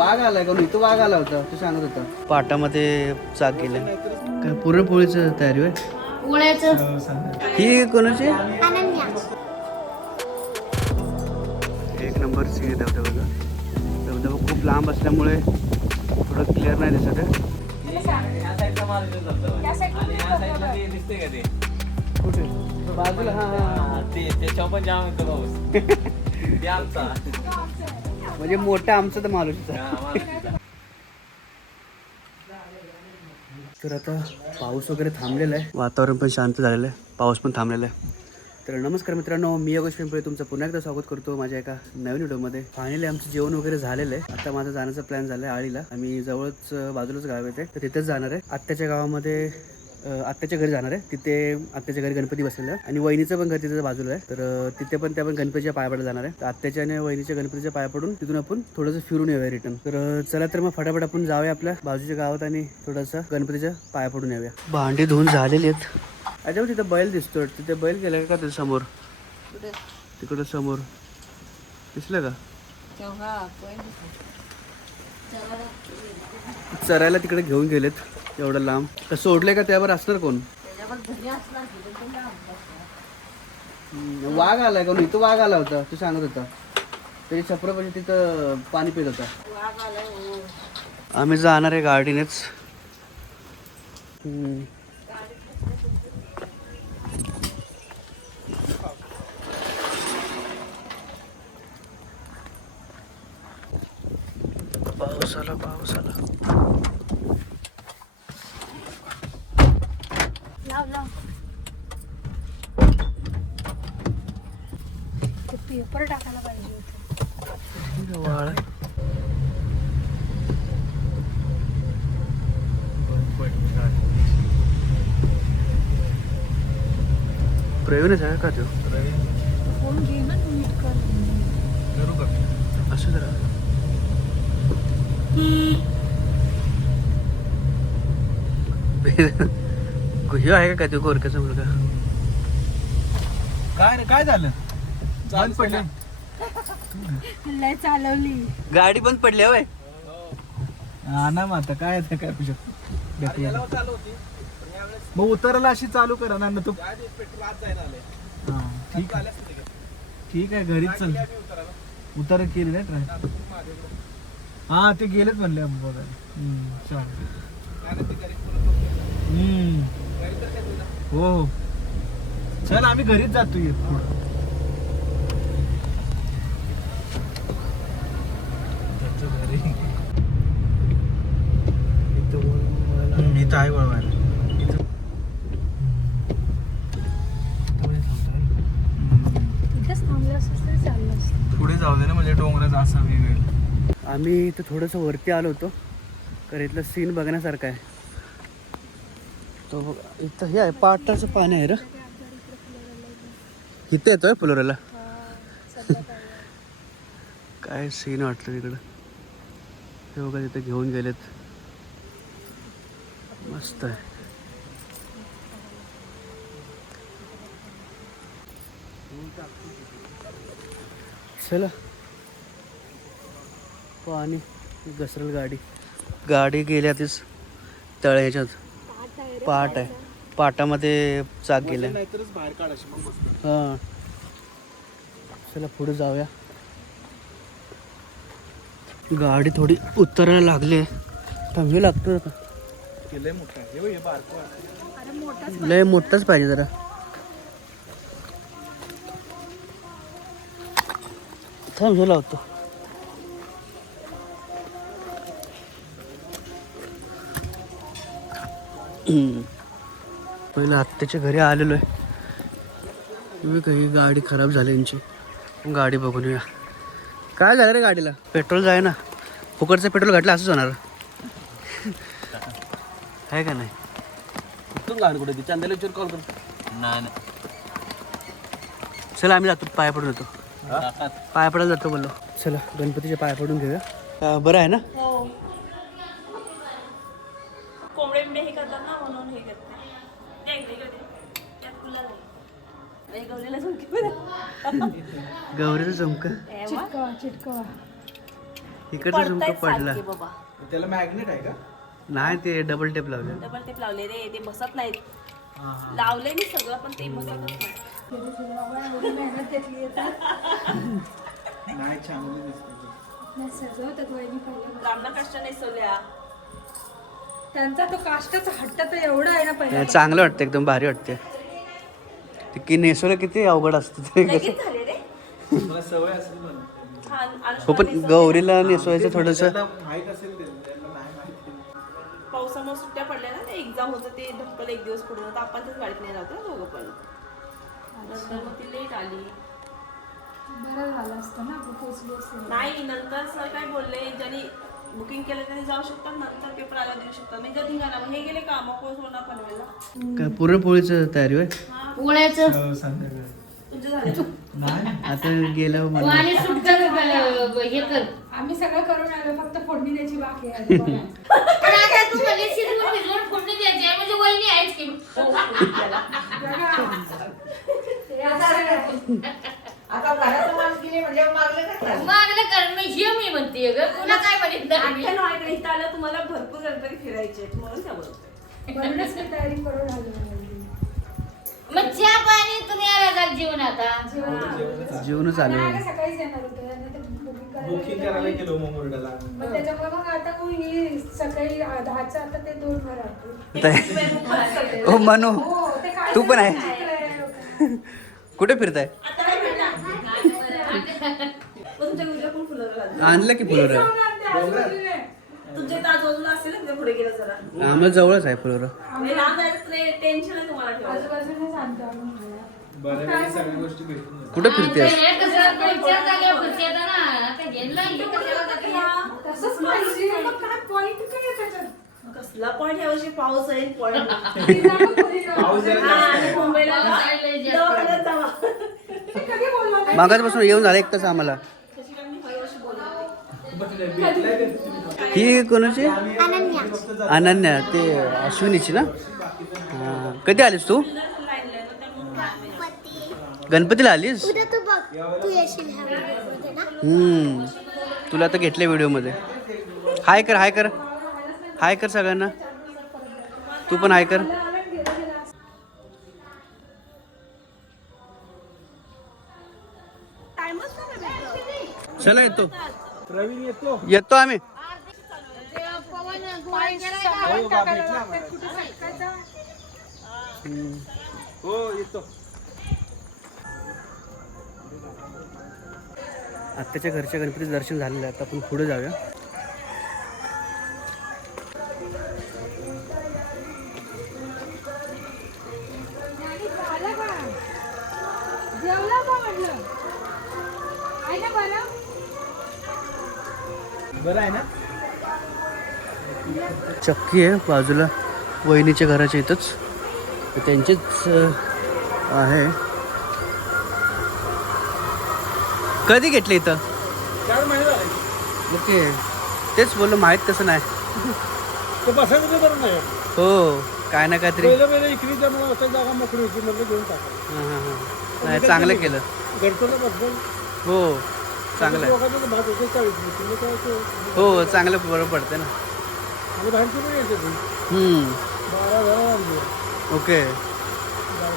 वाघ आलाय का? इथं वाघ आला होता, तू सांगत होता. पाटामध्ये चाक गेलं. काय पुरणपोळीचं तयारी आहे? ही कोणाची? एक नंबर सीन धबधबा. धबधबा खूप लांब असल्यामुळे थोडं क्लिअर नाही दिसत आहे. कुठे? बाजूला. हा त्याच्यावर पण जाम येतो पाऊस. ते आमचा म्हणजे मोठा आमचा तर मालूचा. तर आता पाऊस वगैरे थांबलेला आहे, वातावरण पण शांत झालेलं आहे, पाऊस पण थांबलेला आहे. तर नमस्कार मित्रांनो, मी योगेश पिंपळे तुमचं पुन्हा एकदा स्वागत करतो माझ्या एका नवीन व्हिडिओमध्ये. फायनली आमचं जेवण वगैरे झालेलं आहे. आता माझा जाण्याचा प्लॅन झाला आहे आळीला. आम्ही जवळच बाजूलाच गाव येते, तर तिथेच जाणार आहे. आत्याच्या गावामध्ये आत्याच्या घरी जाणार आहे. तिथे आत्याच्या घरी गणपती बसलेला आहे आणि वहिनीचं पण घर तिथे बाजूला आहे. तर तिथे पण त्या पण गणपतीच्या पाया पडायला जाणार आहे. तर आत्याच्या आणि वहिनीच्या गणपतीच्या पाया पडून तिथून आपण थोडंसं फिरून येऊया रिटर्न. तर चला तर मग फटाफट आपण जाऊया आपल्या बाजूच्या गावात आणि थोडंसं गणपतीच्या पाया पडून येऊया. भांडी धुवून झालेली आहेत. अजून तिथं बैल दिसतोय. तिथे बैल गेला का ते समोर? तिकडं समोर दिसलं का? चरायला तिकडे घेऊन गेलेत एवढं लांब. तर सोडले का त्यावर असणार कोण? वाघ आलाय का? इथं वाघ आला होता, तू सांगत होता. तरी छपरापाशी तिथं पाणी पित होता. आम्ही जाणार आहे गाडीनेच. पाऊस आला, पाऊस आला. पेपर टाकायला पाहिजे वाळ. प्रवीणच आहे का तो? फोन घे ना, नीट कर. असं जरा ह्यो आहे का तो गोरक्याचा मुलगा? काय रे, काय झालं? बंद पडलं. लय चालवली गाडी बंद पडली होय. हा ना, मग आता काय आहे, काय पूजा मग उतरायला अशी चालू करा ना तू. हा, ठीक आहे, घरीच चल. उतर केली नाही ट्राय. हा, ते गेलेच म्हणले बघा. हो, चल आम्ही घरीच जातो. इथं आहे वळवायला. तिथेच थांबलं असतं तरी चाललं असतं. पुढे जाऊ दे ना, म्हणजे डोंगराचा असा वेगवेगळा. आम्ही इथं थोडंसं वरती आलो होतो, तर इथलं सीन बघण्यासारखं आहे. तो बघ, इथं हे आहे, पाटाचं पाणी आहे रे. इथे येतोय फुलोऱ्याला. काय सीन वाटलं तिकडं. ते बघा तिथे घेऊन गेलेत. मस्त आहे. चला, पाणी घसरल गाडी. गाडी गेल्या तीच तळ ह्याच्यात पाट आहे, पाटामध्ये चाक गेलं. बाहेर काढायची. हां, चला पुढे जाऊया. गाडी थोडी उतरायला लागली, थांबवी लागतो आता. लय मोठाच पाहिजे जरा. थांबवी लावतो. पहिलं आत्याच्या घरी आलेलो आहे. तुम्ही काही गाडी खराब झाली यांची, गाडी बघून येऊया. काय झालं रे गाडीला? पेट्रोल जाय ना, फुकटचं पेट्रोल घातलं असंच होणार आहे का नाही? तू गाडी कुठे ती चांदेला विचार कॉल करतो. नाही चला आम्ही जातो, पाया पडून येतो. पाया पडायला जातो बोललो. चला गणपतीच्या पाया पडून घेऊया. बरं आहे ना? कोंबडे बिंबडे हे करतात ना, म्हणून हे करते. गौरीचं चमक. चिटकवा चिटकवा. इकडचं झुमकं पडतायत पडलं सारखे बाबा. त्याला मॅग्नेट आहे का? नाही ते डबल टेप लावले. डबल टेप लावले रे, ते बसत नाहीत. लावले मी सगळं पण ते बसतच नाही. मेहनत घेतली नाही चांगली दिसते. सजवतात वहिनी पहिल्या. लांबना कष्ट नाही सोल्या. त्यांचा तो काष्टाचा हट्ट तर एवढा आहे ना पहिला. चांगलं वाटतं, एकदम भारी वाटते. ते की नेसवलं किती अवघड असतं ते. लगेच झाले रे. मला सवय असेल म्हणून. छान. हो अनुष्का पण नेसवले. गौरीला नेसवायचं थोडस. त्याला माहित असेल ते, त्यांना नाही माहिती. पावसामुळे सुट्ट्या पडल्या ना, ते एक्झाम होतं ते ढक्कल एक दिवस पुढे होतं. आपण त्याच गाडीत नाही राहतो ना दोघं पण. नंतर मग ती लेट आली. बरं झालं असतं ना आपण पोचलो असतो. नाही, नंतर सर काय बोलले, ज्यांनी बुकिंग केलं त्यांनी जाऊ शकतात, नंतर पेपर आला देऊ शकतात. मी कधी घाला हे गेले का मग कोण होणार पनवेलला. काय पुरणपोळीचं तयारी होय? पोळ्याचं संध्याकाळी तुझं झालं. नाही आता गेला मला. आणि सुटका हे कर. आम्ही सगळं करून आलो, फक्त फोडणी द्यायची बाकी आहे. पण आता तू म्हणजे शिजवून भिजवून फोडणी द्यायची आहे, म्हणजे वहिनी आहेच की. आता घराचं माणूस गेले म्हणजे मागलं काय करायचं? मागलं कर हे मी म्हणते ग, तुला काय म्हणत नाही. आठ्या नऊ इथं आलं, तुम्हाला भरपूर गणपती फिरायचे आहेत म्हणून त्या बोलतोय. म्हणूनच मी तयारी करून आलो. मग चहा पाणी तुम्ही आला का जेवण आता? जेवणच आलो. नाही, सकाळीच येणार होतो. बुकिंग करायला गेलो मग मुरडाला. मग त्याच्यामुळे मग आता मग ही सकाळी 10च्या आता ते 2 भर ओ मनू, हो ते काय तू पण आहे? आहे. कुठे फिरताय? आता काय भेटणार? मग तुमच्या गुजरा पण फुलं घालतो. आणलं की फुलोरा? तुमच्या इथं आजूबाजूला असेल ना, तिथे पुढे गेलं जरा. आम्हाला जवळच आहे फुलोरा. म्हणजे लांब जायचं नाही, टेन्शन आहे तुम्हाला ठेवायचं. आजूबाजूने सांगतो आम्ही. बऱ्यापैकी सगळ्या गोष्टी भेटून जातात. कुठे फिरतेस? हे कसं दोन-चार जागेवर फिरते आता ना. आता गेला हे कशाला जाते? तसंच पाहिजे. मग काय point काय आहे त्याच्यात? कसला पॉईंट यावर्षी पाऊस आहे पॉईंट. तिला मग कोणी पाऊस जरा जास्त आहे. मुंबईला पाऊस लय जास्त. दवाखान्यात जावा. ते कधी बोलला नाही. मागासपासून येऊन झालं 1 तास आम्हाला. कशी काय मी यावर्षी बोलले. भेटलंय का तुम्ही? ही कोणाची? अनन्या. ते अश्विनीची ना? हा. कधी आलीस तू? गणपतीला आलीस? तुला आता घेतलं व्हिडिओमध्ये. हाय कर, हाय कर, हाय कर सगळ्यांना. तू पण हाय कर. चला येतो, प्रवीण येतो. येतो आम्ही. हो येतो. आत्याच्या घरच्या गणपतीचं दर्शन झालेलं आहे. आता आपण पुढे जाऊया. झालं का? जेवला का म्हटलं? आहे ना बरं? बरं आहे ना? चक्की आहे बाजूला वहिनीच्या घराच्या इथंच. त्यांचीच आहे. कधी घेतले इथं? 4 महिने झाले. ओके, तेच बोललो, माहीत कसं नाही. ते बसायचं बरं नाही. हो, काय ना काहीतरी. पहिलं इकडे जमा असं जागा मोकळी होती, म्हणजे घेऊन टाका. हां हां हां. नाही, चांगलं केलं. घरचं बसलं. हो, चांगलं आहे. लोकांचं भात होते 40 तुम्ही काय ते हो, चांगलं बरं पडतं ना. आणि बाहेरचे पण यायचे ते. 12 घरं आणली. ओके,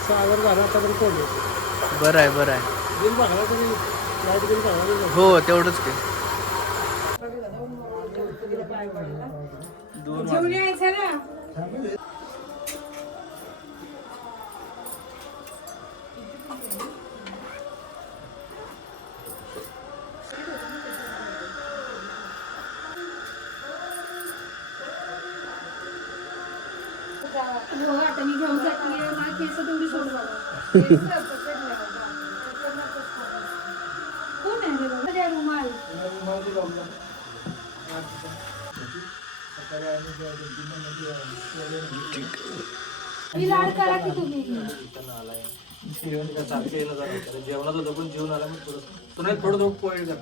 6 घर झालं आतापर्यंत कोणते. बरं आहे, बरं आहे. बिल बघायला तुम्ही लाईट बिल बघायला. हो, तेवढंच की. जेवण यायचं ना. हो, आता मी घेऊन जाते. मला केस तेवढी सोडवा. कोण आहे रे बाबा? त्या रुमाल. मी लाड करा की तुम्ही. जेवणाला जपून जेवण आला मग थोडं थोडं पोळी कर.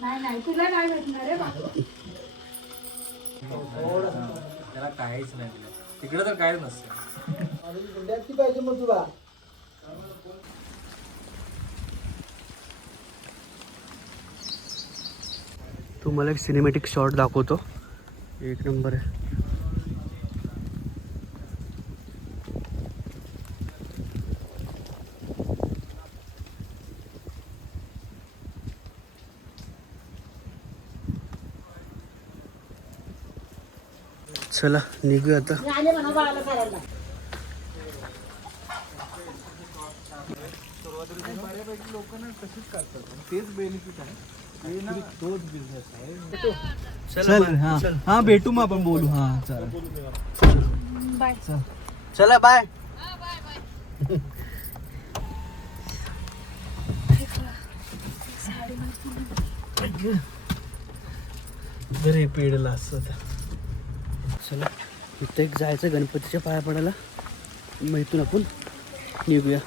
नाही तुला काय भेटणार आहे बाबा? त्याला काहीच नाही तिकडे तर काहीच नसतं. पाहिजे मग तुला तुम्हाला एक सिनेमॅटिक शॉट दाखवतो. एक नंबर आहे. चला निघूया आता. बऱ्यापैकी लोक ना तशीच करतात. तेच बेनिफिट आहे. हे ना तोच बिझनेस आहे. चल हा हा भेटू मग आपण बोलू. हा चल बाय. चला बाय. बरे पेडला असत. चला इथं एक जायचं गणपतीच्या पाया पडायला. मग इथून आपण निघूया.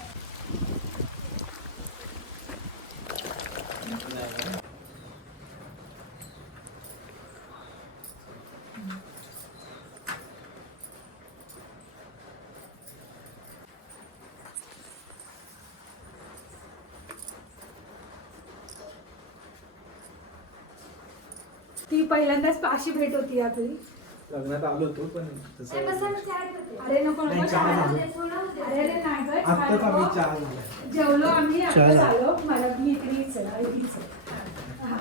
ती पहिल्यांदाच अशी भेट होती आपली. लग्नात आलो होतो पण तसं अरे नको नको अरे नाही गं, आत्ताच काय आम्ही नको. चहा झाला. जेवलो आम्ही आत्ताच आलो. मला मी इकडेच आहे, इकडेच आहे. हा.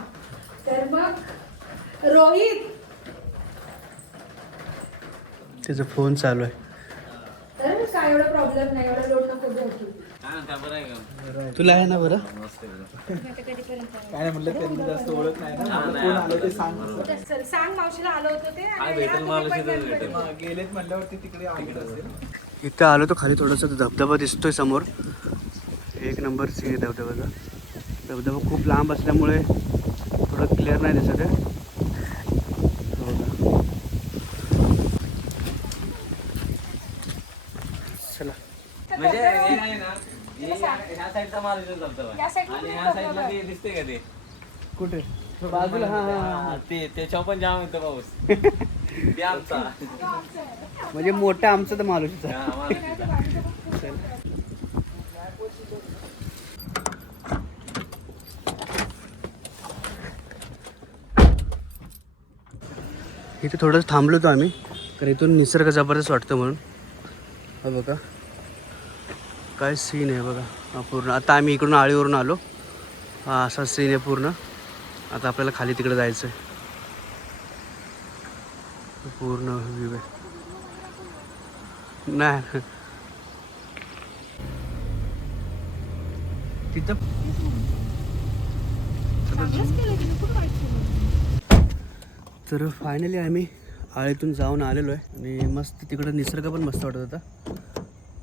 तर मग रोहित त्याचा फोन चालू आहे. तर काय एवढा प्रॉब्लेम नाही, एवढा लोड नको घेऊ तू. तुला आहे ना बरं. काय म्हणलं त्यांनी जास्त ओळख नाही ना. कोण आलं ते सांग. चल सांग मावशीला आलो होतो ते आणि या तुम्ही पण गणपती. गेलेत म्हणल्यावरती तिकडे आवडत असेल. इथं आलो तो खाली थोडासा धबधबा दिसतोय समोर. एक नंबर सीन आहे धबधब्याचा. धबधबा खूप लांब असल्यामुळे थोडं क्लिअर नाही दिसत आहे. चला म्हणजे हे आहे ना, ह्या साईडचा माल धबधबा या साईडला आणि पण ह्या साईडला धबधबा ते दिसते का ते कुठे बाजूला. हा हा हा, ते त्याच्यावर पण जाम येतो पाऊस. ते आमचा म्हणजे मोठा आमचा तर मालुशीचा. हा, मारुतीचा. इथे थोडंसं थांबलो होतो आम्ही तर इथून निसर्ग जबरदस्त वाटतं म्हणून. हा बघा काय सीन आहे बघा हा पूर्ण. आता आम्ही इकडून आळीवरून आलो. हा असा सीन आहे पूर्ण. आता आपल्याला खाली तिकडे जायचं आहे. पूर्ण व्ह्यू आहे. नाही तिथं तर फायनली आम्ही आळीतून जाऊन आलेलो आहे आणि मस्त तिकडं निसर्ग पण मस्त वाटत होता.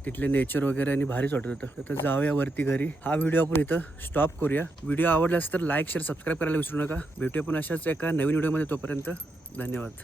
तिथले नेचर वगैरे आणि भारीच वाटत होतं. तर जाऊया वरती घरी. हा व्हिडिओ आपण इथं स्टॉप करूया. व्हिडिओ आवडला असेल तर लाईक शेअर सबस्क्राईब करायला विसरू नका. भेटूया पण अशाच एका नवीन व्हिडिओमध्ये. तोपर्यंत धन्यवाद.